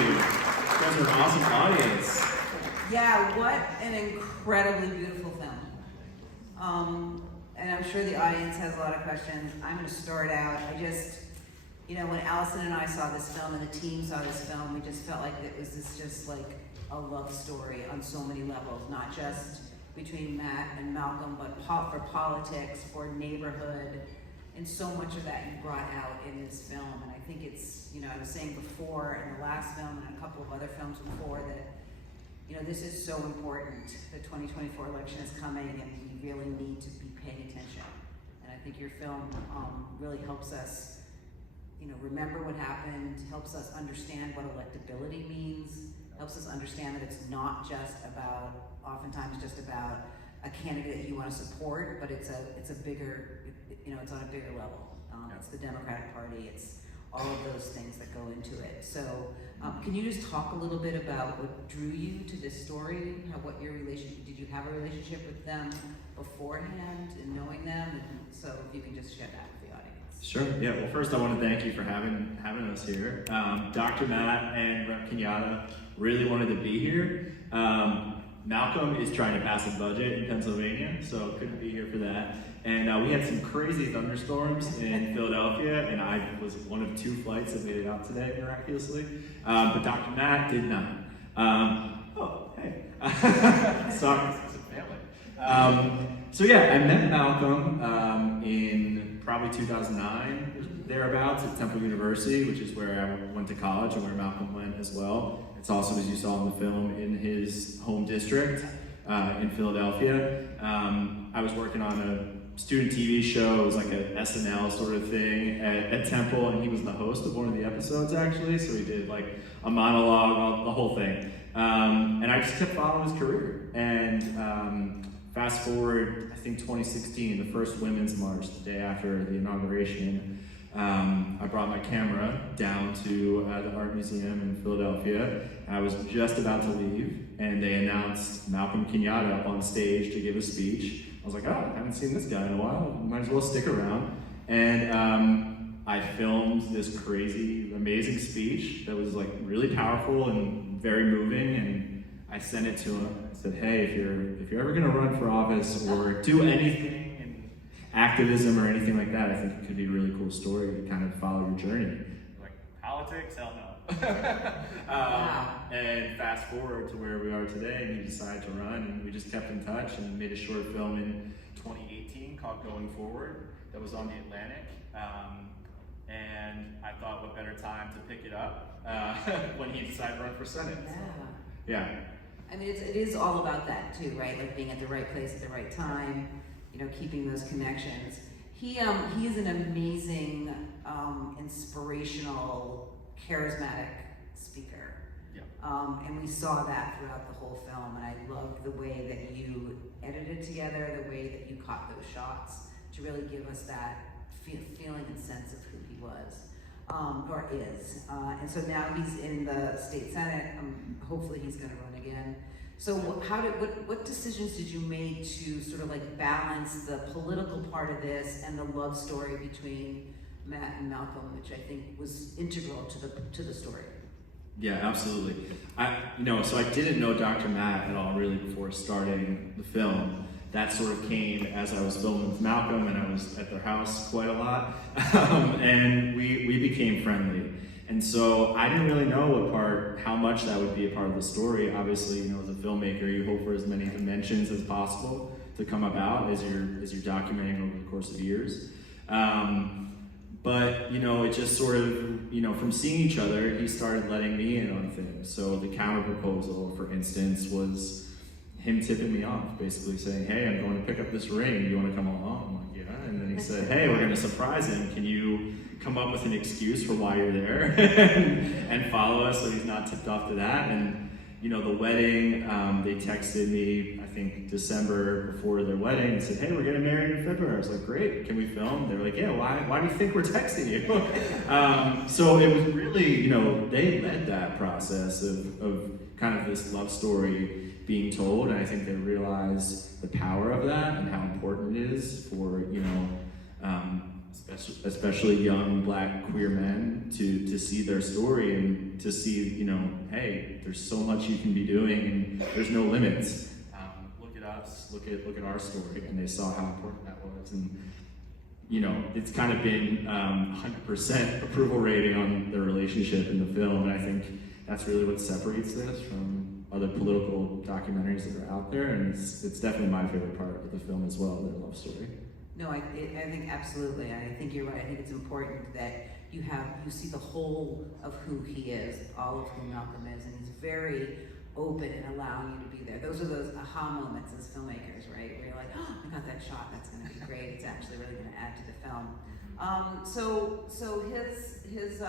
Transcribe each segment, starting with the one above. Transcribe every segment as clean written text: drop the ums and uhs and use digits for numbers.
you. You guys are an awesome audience. Yeah, what an incredibly beautiful film. And I'm sure the audience has a lot of questions. I'm going to start out. When Allison and I saw this film and the team saw this film, we just felt like it was just like a love story on so many levels, not just between Matt and Malcolm, but for politics, for neighborhood, and so much of that you brought out in this film. And I think it's, I was saying before in the last film and a couple of other films before that, this is so important. The 2024 election is coming and we really need to be paying attention. And I think your film really helps us, remember what happened, helps us understand what electability means, helps us understand that it's not just about, oftentimes just about a candidate you want to support, but it's a bigger, it's on a bigger level. It's the Democratic Party, it's all of those things that go into it. So can you just talk a little bit about what drew you to this story? Did you have a relationship with them beforehand and knowing them? And so if you can just share that with the audience. Sure, yeah, well first I want to thank you for having us here. Dr. Matt and Rep. Kenyatta really wanted to be here. Malcolm is trying to pass a budget in Pennsylvania, so couldn't be here for that. And we had some crazy thunderstorms in Philadelphia, and I was one of 2 flights that made it out today, miraculously. But Dr. Matt did not. Oh, hey. Sorry, it's a family. So yeah, I met Malcolm in probably 2009, thereabouts, at Temple University, which is where I went to college and where Malcolm went as well. It's also, as you saw in the film, in his home district in Philadelphia. I was working on a student TV show. It was like a SNL sort of thing at Temple, and he was the host of one of the episodes, actually. So he did like a monologue, the whole thing. And I just kept following his career. And fast forward, I think 2016, the first Women's March, the day after the inauguration, I brought my camera down to the Art Museum in Philadelphia. I was just about to leave, and they announced Malcolm Kenyatta up on stage to give a speech. I was like, oh, I haven't seen this guy in a while, might as well stick around. And I filmed this crazy, amazing speech that was like really powerful and very moving, and I sent it to him. I said, hey, if you're ever gonna run for office or do anything in activism or anything like that, I think it could be a really cool story to kind of follow your journey. Like, politics? Hell no. And fast forward to where we are today, and he decided to run, and we just kept in touch and made a short film in 2018 called Going Forward that was on the Atlantic. And I thought, what better time to pick it up when he decided to run for Senate. Yeah. So, yeah. I mean, it is all about that too, right? Like being at the right place at the right time, keeping those connections. He is an amazing, inspirational, charismatic speaker. Yeah. And we saw that throughout the whole film, and I loved the way that you edited together, the way that you caught those shots to really give us that feeling and sense of who he was, or is. And so now he's in the state senate. Hopefully he's going to run again. So what decisions did you make to sort of like balance the political part of this and the love story between Matt and Malcolm, which I think was integral to the story? Yeah, absolutely. So I didn't know Dr. Matt at all really before starting the film. That sort of came as I was filming with Malcolm, and I was at their house quite a lot, and we became friendly. And so I didn't really know how much that would be a part of the story. Obviously, as a filmmaker, you hope for as many dimensions as possible to come about as you're documenting over the course of years. But it just sort of, from seeing each other, he started letting me in on things. So the counter proposal, for instance, was him tipping me off, basically saying, hey, I'm going to pick up this ring, do you want to come along? I'm like, yeah. And then he said, hey, we're going to surprise him, can you come up with an excuse for why you're there and follow us so he's not tipped off to that? And the wedding, they texted me, I think December before their wedding, and said, hey, we're getting married in February. I was like, great, can we film? They were like, yeah, why do you think we're texting you? So it was really, they led that process of kind of this love story being told, and I think they realized the power of that and how important it is for, especially young Black queer men, to see their story and to see, you know, hey, there's so much you can be doing and there's no limits. Look at us, look at our story, and they saw how important that was. And you know, it's kind of been 100% approval rating on their relationship in the film, and I think that's really what separates this from other political documentaries that are out there, and it's definitely my favorite part of the film as well, their love story. No, I think absolutely. I think you're right. I think it's important that you see the whole of who he is, all of who Malcolm is, and he's very open and allowing you to be there. Those are those aha moments as filmmakers, right? Where you're like, oh, I got that shot. That's going to be great. It's actually really going to add to the film. So his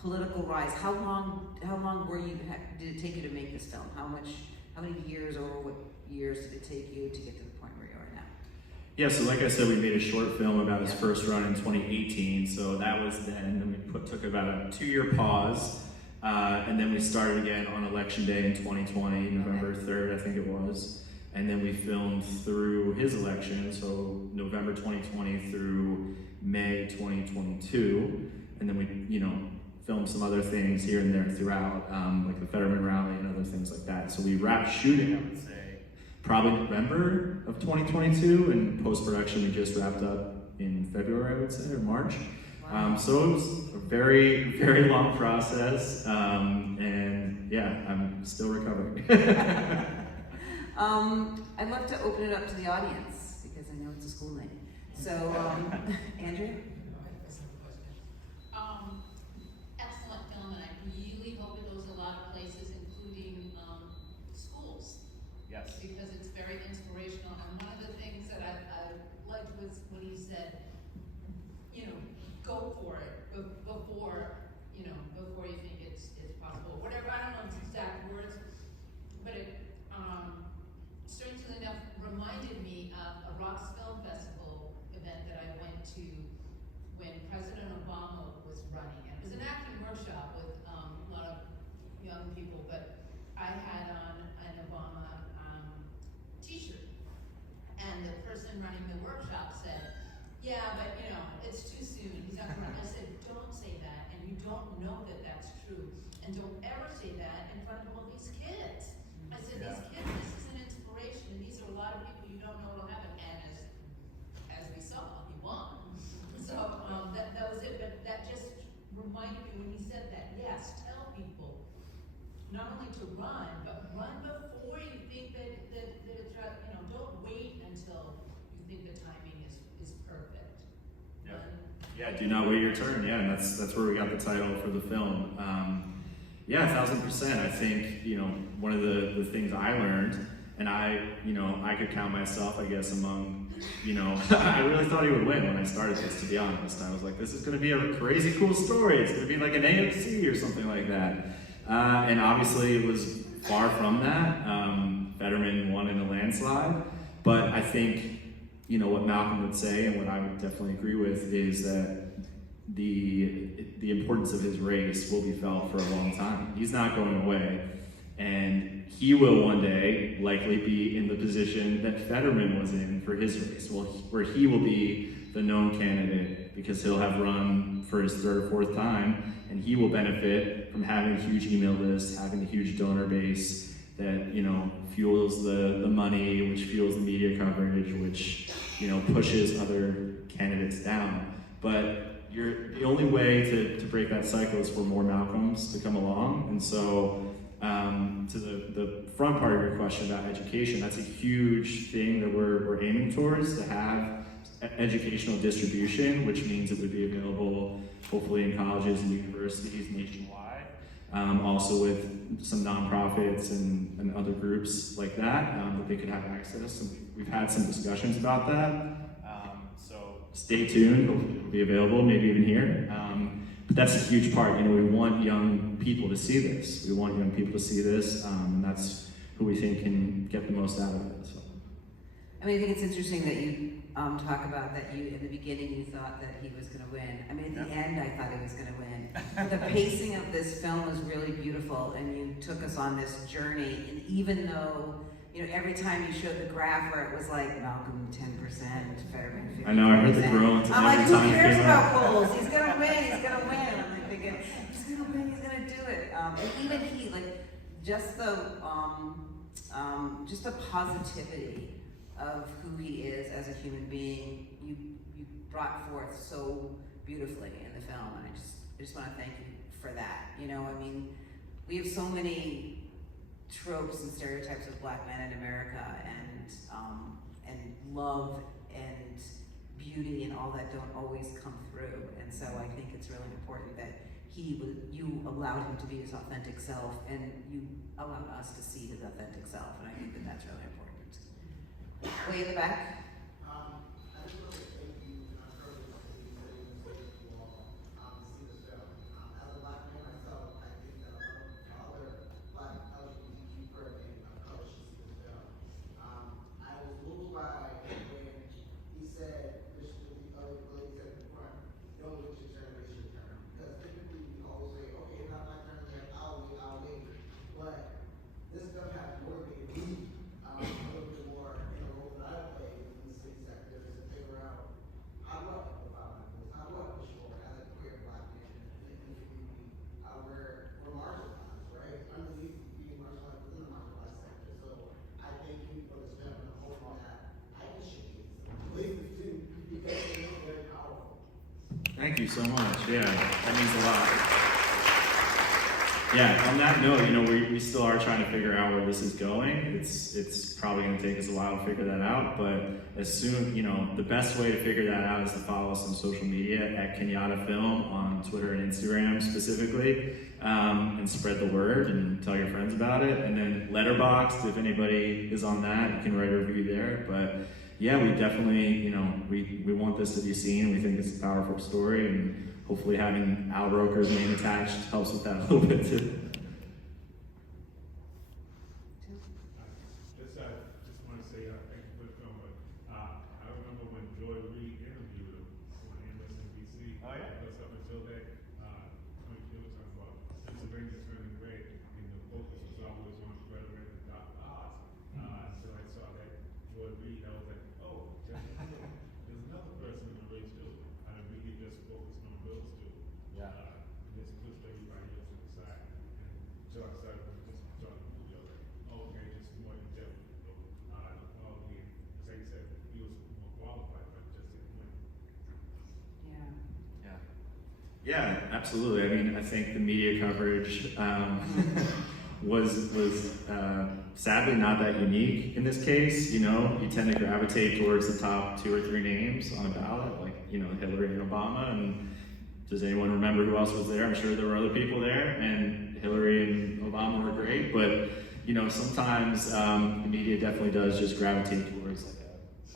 political rise. How long did it take you to make this film? How many years, or what years did it take you to get to the point where you are now? Yeah, so like I said, we made a short film about his first run in 2018. So that was then, and we took about a 2-year pause. And then we started again on Election Day in 2020, November 3rd, I think it was. And then we filmed through his election, so November 2020 through May 2022. And then we, you know, filmed some other things here and there throughout, like the Fetterman rally and other things like that. So we wrapped shooting, I would say, probably November of 2022, and post-production we just wrapped up in February, I would say, or March. So it was a very, very long process, and yeah, I'm still recovering. I'd love to open it up to the audience, because I know it's a school night. So, Andrea? Excellent film, and I really hope it goes a lot of places, including schools. Yes. Because it's very inspirational, and one of the things that I liked was when he said, you know, go for it before you think it's possible. Whatever, I don't know its exact words, but it strangely enough reminded me of a ROXFILM festival event that I went to when President Obama was running. It was an acting workshop with a lot of young people, but I had on an Obama t-shirt, and the person running the workshop said, yeah, but you know, it's too soon. He's not going to run. I said, don't say that, and you don't know that that's true. And don't ever say that in front of all these kids. I said, these kids, this is an inspiration, and these are a lot of people you don't know what'll happen. And as we saw, he won. So that was it, but that just reminded me when he said that, yes, tell people not only to run, but run before you think that it's right. You know, don't wait until you think the timing is perfect. Yeah, do not wait your turn. Yeah, and that's where we got the title for the film. Yeah, 1000%. I think, you know, one of the things I learned, and I could count myself, I guess, among, you know, I really thought he would win when I started this, to be honest. I was like, this is going to be a crazy cool story. It's going to be like an AMC or something like that. And obviously it was far from that. Fetterman won in a landslide. But I think, you know, what Malcolm would say, and what I would definitely agree with, is that the importance of his race will be felt for a long time. He's not going away, and he will one day likely be in the position that Fetterman was in for his race, where he will be the known candidate because he'll have run for his 3rd or 4th time, and he will benefit from having a huge email list, having a huge donor base that, you know, fuels the money, which fuels the media coverage, which, you know, pushes other candidates down. But the only way to break that cycle is for more Malcolms to come along. And so to the front part of your question about education, that's a huge thing that we're aiming towards, to have educational distribution, which means it would be available hopefully in colleges and universities nationwide. Also with some nonprofits and other groups like that, that they could have access. And we've had some discussions about that. So stay tuned, hopefully it'll be available, maybe even here. But that's a huge part. You know, we want young people to see this. We want young people to see this, and that's who we think can get the most out of it. So. I mean, I think it's interesting that you talk about that in the beginning you thought that he was going to win. I mean, at the end I thought he was going to win. The pacing of this film was really beautiful, and you took us on this journey, and even though you know, every time you showed the graph where it was like Malcolm 10%, Fetterman 50%. I know, I heard the groans I'm like, every who time it cares came about out. Coles? He's gonna win, he's gonna win. And I'm like thinking, he's gonna win, he's gonna do it. And even he, like, just the positivity of who he is as a human being, you brought forth so beautifully in the film, and I just want to thank you for that. You know, I mean, we have so many tropes and stereotypes of black men in America, and love and beauty and all that don't always come through. And so I think it's really important that you allowed him to be his authentic self, and you allowed us to see his authentic self, and I think that that's really important. Way in the back. I just want to thank you personally for being very inspiring to all to see this film. As a black man myself, I think that a lot of other black LGBTQ person approach to see this film. I was moved by when he said, which the other lady said in the front, don't wait your turn, wait your turn. Because typically we always say, okay, it's not my turn yet, I'll wait. But this film has motivated me a little bit more in the role that I play in the city sector, is to figure out how do I amplify my voice, how do I push forward as a queer black man in the community we're marginalized, right? Underneath being marginalized within the marginalized sector. So I thank you for this film, and I'm hoping that I can shake it. Please do, because it is very powerful. Thank you so much. Yeah, that means a lot. Yeah, on that note, you know, we still are trying to figure out where this is going. It's probably going to take us a while to figure that out, but as soon, you know, the best way to figure that out is to follow us on social media at Kenyatta Film on Twitter and Instagram specifically, and spread the word and tell your friends about it. And then Letterboxd, if anybody is on that, you can write a review there. But yeah, we definitely, you know, we want this to be seen. We think it's a powerful story, and hopefully having Al Roker's name attached helps with that a little bit too. Just want to say thank you for the film. But I remember when Joy Reid interviewed him on MSNBC. Oh, yeah. Because up until that, when they were talking about Pennsylvania turning red, and the focus was always on Frederick and Dr. Oz. So I saw that Joy Reid, I was like, oh, there's another person in the race too. I didn't really just focus on those two. Yeah. Just pushed everybody else to the side. And so I started just talking to each other. Oh, okay, just more in depth. Like you said, he was more qualified, but just didn't win. Yeah. Yeah, absolutely. I mean, I think the media coverage was sadly not that unique in this case. You know, you tend to gravitate towards the top 2 or 3 names on a ballot, like, you know, Hillary and Obama. And does anyone remember who else was there? I'm sure there were other people there, and Hillary and Obama were great. But, you know, sometimes the media definitely does just gravitate towards like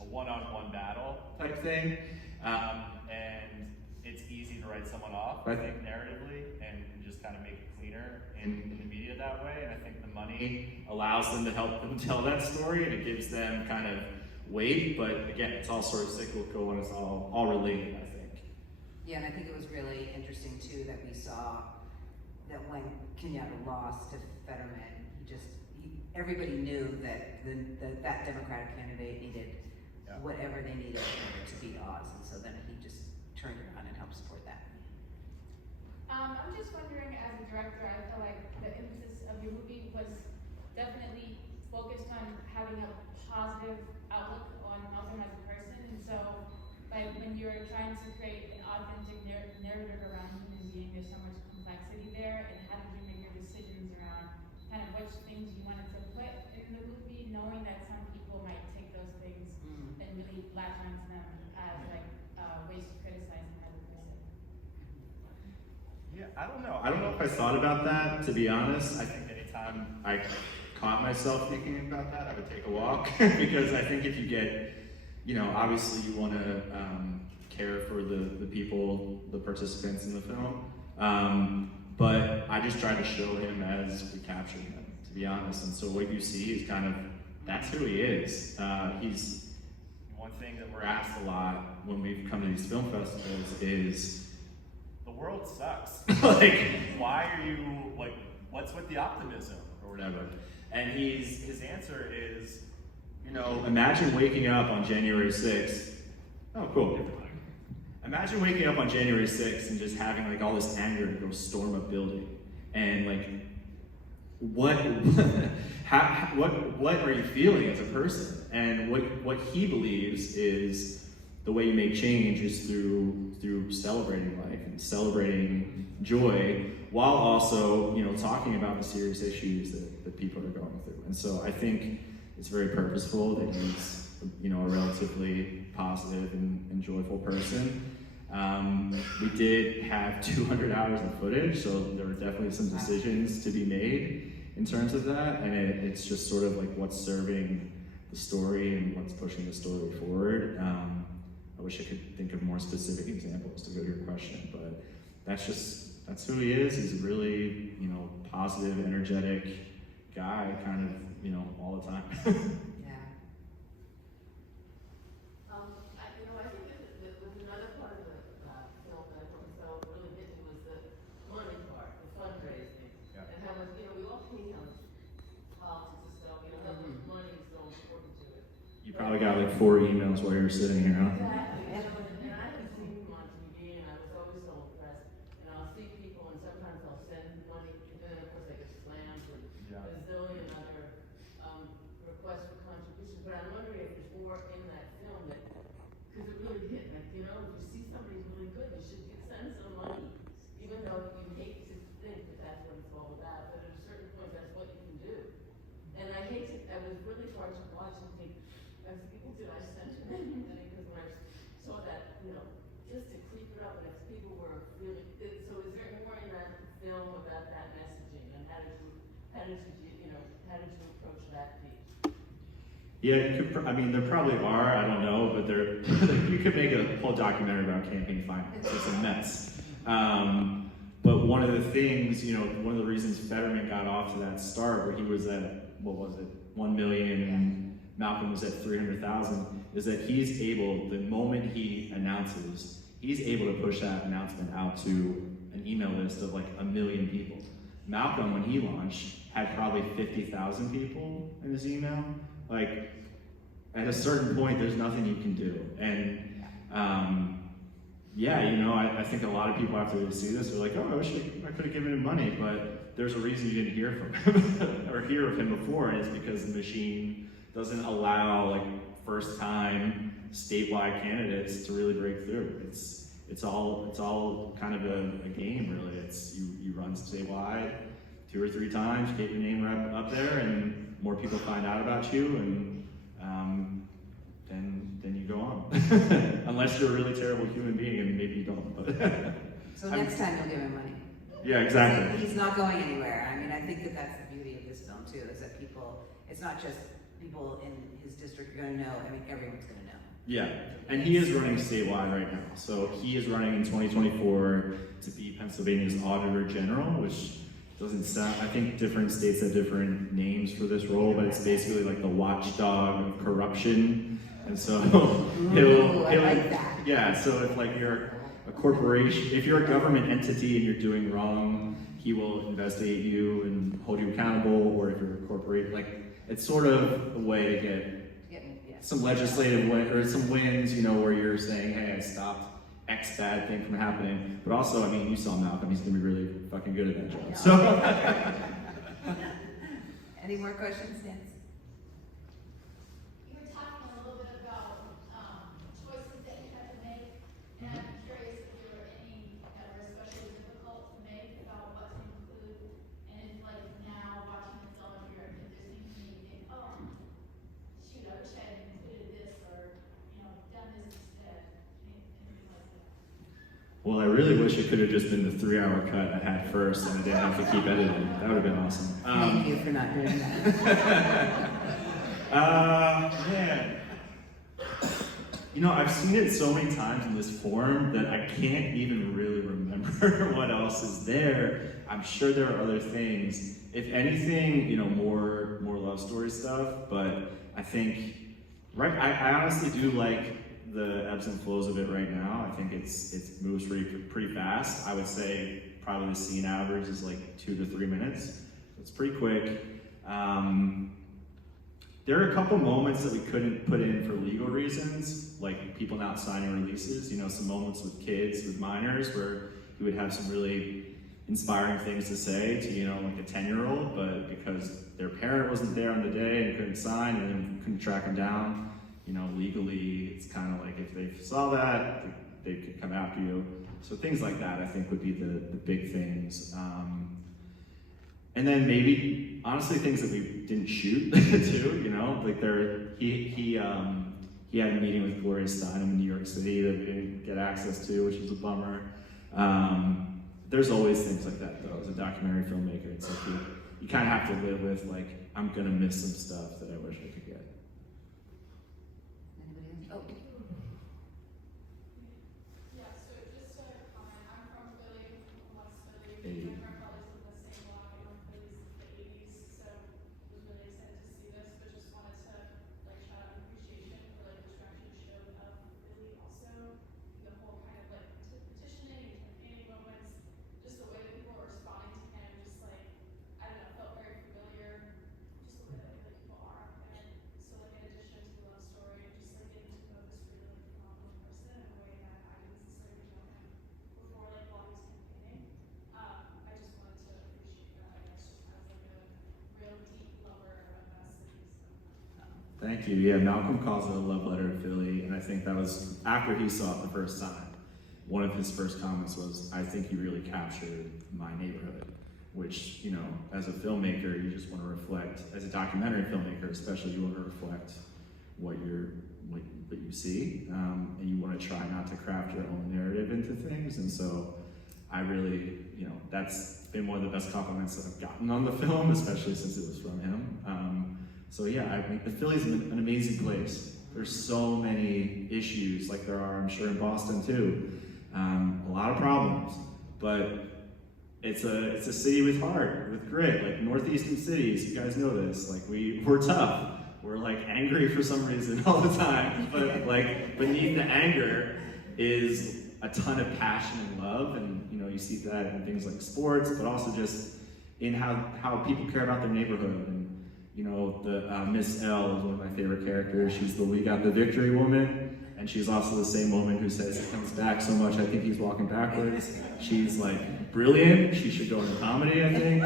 a one-on-one battle type thing. And it's easy to write someone off, I think, narratively, and just kind of make it cleaner in the media that way. And I think the money allows them to help them tell that story, and it gives them kind of weight. But again, it's all sort of cyclical, and it's all related, I think. Yeah, and I think it was really interesting too that we saw that when Kenyatta lost to Fetterman, everybody knew that that Democratic candidate needed whatever they needed in order to beat Oz, and so then he just turned around and helped support that. I'm just wondering, as a director, I feel like the emphasis of your movie was definitely focused on having a positive outlook on Malcolm as a person, and so like when you're trying to create an authentic narrative around human being, there's so much complexity there, and how did you make your decisions around kind of which things you wanted to put in the movie, knowing that some people might take those things and really latch onto them as like ways to criticize him as a person? Yeah, I don't know. I don't know if I thought about that, to be honest. I think anytime I caught myself thinking about that, I would take a walk. Because I think if you get, you know, obviously you want to care for the people, the participants in the film. But I just tried to show him as we captured him, to be honest. And so what you see is kind of, that's who he is. He's, one thing that we're asked a lot when we've come to these film festivals is, the world sucks. Like, why are you, like, what's with the optimism? or whatever. And his answer is, you know, imagine waking up on January 6th. Oh, cool. Imagine waking up on January 6th and just having like all this anger to go storm a building. And like, what are you feeling as a person? And what he believes is the way you make change is through celebrating life and celebrating joy, while also, you know, talking about the serious issues that people are going through. And so I think it's very purposeful that he's, you know, a relatively positive and joyful person. We did have 200 hours of footage, so there were definitely some decisions to be made in terms of that, and it's just sort of like what's serving the story and what's pushing the story forward. I wish I could think of more specific examples to go to your question, but that's who he is. He's a really, you know, positive, energetic guy, kind of, you know, all the time. Yeah. I think that with another part of the film that I thought really hit me was the money part, the fundraising, Yeah. and how much, you know, we all hate how much politics and stuff, you know, how much money is so important to it. You probably got like 4 emails while you were sitting here, huh? Exactly, and I have seen him on TV, and I was always so impressed. And I'll see people, and sometimes I'll send money, and then of course I get slammed with a zillion other requests for contributions. But I'm wondering if there's more in that film that, because it really hit, like, you know, if you see somebody's really good, you should send some money, even though you hate to think that that's what it's all about. But at a certain point, that's what you can do. And I hate to, I was really hard to watch and think, as people did, I sent him anything, because when I saw that, you know, just to creep it up, and if people were really, so is there more in that film about that messaging, and how did you approach that piece? Yeah, I mean, there probably are, I don't know, but you could make a whole documentary about campaign finance. It's a mess. But one of the things, you know, one of the reasons Fetterman got off to that start, where he was at, what was it, 1 million, and Malcolm was at 300,000, is that he's able, the moment he announces, he's able to push that announcement out to an email list of like 1 million people. Malcolm, when he launched, had probably 50,000 people in his email. Like, at a certain point, there's nothing you can do. And yeah, you know, I think a lot of people after they see this are like, oh, I wish I could have given him money, but there's a reason you didn't hear from him or hear of him before, and it's because the machine doesn't allow like first-time statewide candidates to really break through. It's all kind of a game, really. It's you run statewide 2 or 3 times, get your name up there, and more people find out about you, and then you go on. Unless you're a really terrible human being, and maybe you don't. But So next time you'll give him money. Yeah, exactly. He's not going anywhere. I mean, I think that that's the beauty of this film too, is that people, it's not just people in his district are gonna know, I mean, everyone's gonna know. Yeah, and he is running statewide right now. So he is running in 2024 to be Pennsylvania's Auditor General, which doesn't sound, I think different states have different names for this role, but it's basically like the watchdog of corruption. And so I like that. Yeah, so if like you're a corporation, if you're a government entity and you're doing wrong, he will investigate you and hold you accountable, or if you're a corporation, like, it's sort of a way to get some legislative win, or some wins, you know, where you're saying, hey, I stopped X bad thing from happening. But also, I mean, you saw Malcolm, he's gonna be really fucking good at that job. So. Any more questions, Dan? You were talking a little bit about choices that you had to make, and I'm curious if there were any that were especially difficult to make about what to include. And if, like, now watching the film, if there's anything you think, oh, shoot, I wish I had included this, or, you know, done this instead, anything like that. Well, I really wish it could have just been the 3-hour cut I had first, and I didn't have to keep editing. That would have been awesome. Thank you for not doing that. Man. You know, I've seen it so many times in this form that I can't even really remember what else is there. I'm sure there are other things. If anything, you know, more love story stuff, but I think, I honestly do like the ebbs and flows of it right now. I think it moves pretty fast. I would say probably the scene average is like 2 to 3 minutes. It's pretty quick. There are a couple moments that we couldn't put in for legal reasons, like people not signing releases, you know, some moments with kids, with minors, where he would have some really inspiring things to say to, you know, like a 10-year-old, but because their parent wasn't there on the day and couldn't sign and then couldn't track him down, you know, legally, it's kind of like if they saw that, they could come after you. So things like that, I think, would be the big things. And then maybe, honestly, things that we didn't shoot too, you know, like he had a meeting with Gloria Steinem in New York City that we didn't get access to, which was a bummer. There's always things like that though. As a documentary filmmaker, it's like you kind of have to live with, like, I'm gonna miss some stuff that I wish I could get. Anybody else? Oh. Yeah, so just a comment, I'm from Philly, West Philly. Hey. My grandfather's in the same block, I've known Philly since the 80s, so was really excited to see this, but just wanted to like shout out appreciation for like the direction you showed of Philly also, the whole kind of like petitioning and campaigning moments, just the way that people were responding to him, just like, I don't know, felt very familiar, just the way that like people are on it. So like in addition to the love story, just like getting to know this really like phenomenal person in a way that I didn't necessarily know him before, like while he was campaigning. I just wanted to appreciate that, I guess, just as like a real deep lover of that city. So. Thank you. Yeah, Malcolm calls it a love letter to Philly, and I think that was after he saw it the first time. One of his first comments was, I think you really captured my neighborhood, which, you know, as a filmmaker, you just want to reflect, as a documentary filmmaker especially, you want to reflect what you see, and you want to try not to craft your own narrative into things. And so I really, you know, that's been one of the best compliments that I've gotten on the film, especially since it was from him. So yeah, I think Philly's an amazing place. There's so many issues, like there are, I'm sure, in Boston too. A lot of problems, but it's a city with heart, with grit. Like northeastern cities, you guys know this. Like we're tough. We're like angry for some reason all the time, but like beneath the anger is a ton of passion and love, and you know you see that in things like sports, but also just in how people care about their neighborhood. And you know, the Miss L is one of my favorite characters. She's the We Got the Victory woman, and she's also the same woman who says he comes back so much I think he's walking backwards. She's like brilliant. She should go into comedy, I think.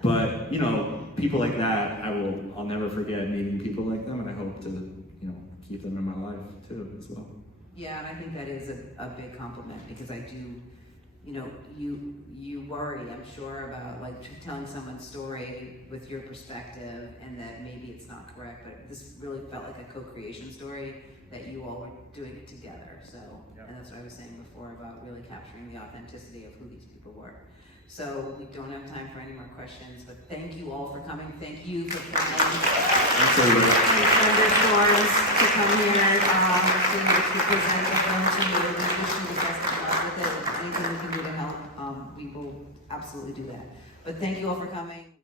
But you know, people like that, I'll never forget meeting people like them, and I hope to, you know, keep them in my life too as well. Yeah, and I think that is a big compliment, because I do, you know, you worry, I'm sure, about like telling someone's story with your perspective, and that maybe it's not correct, but this really felt like a co-creation story that you all were doing it together. So, Yep. And that's what I was saying before about really capturing the authenticity of who these people were. So we don't have time for any more questions, but thank you all for coming. Thank you for coming. Thanks, everybody. Thunderstorms to come here to present the film to you. We wish you the best of luck with it. Anything we can do to help, we will absolutely do that. But thank you all for coming.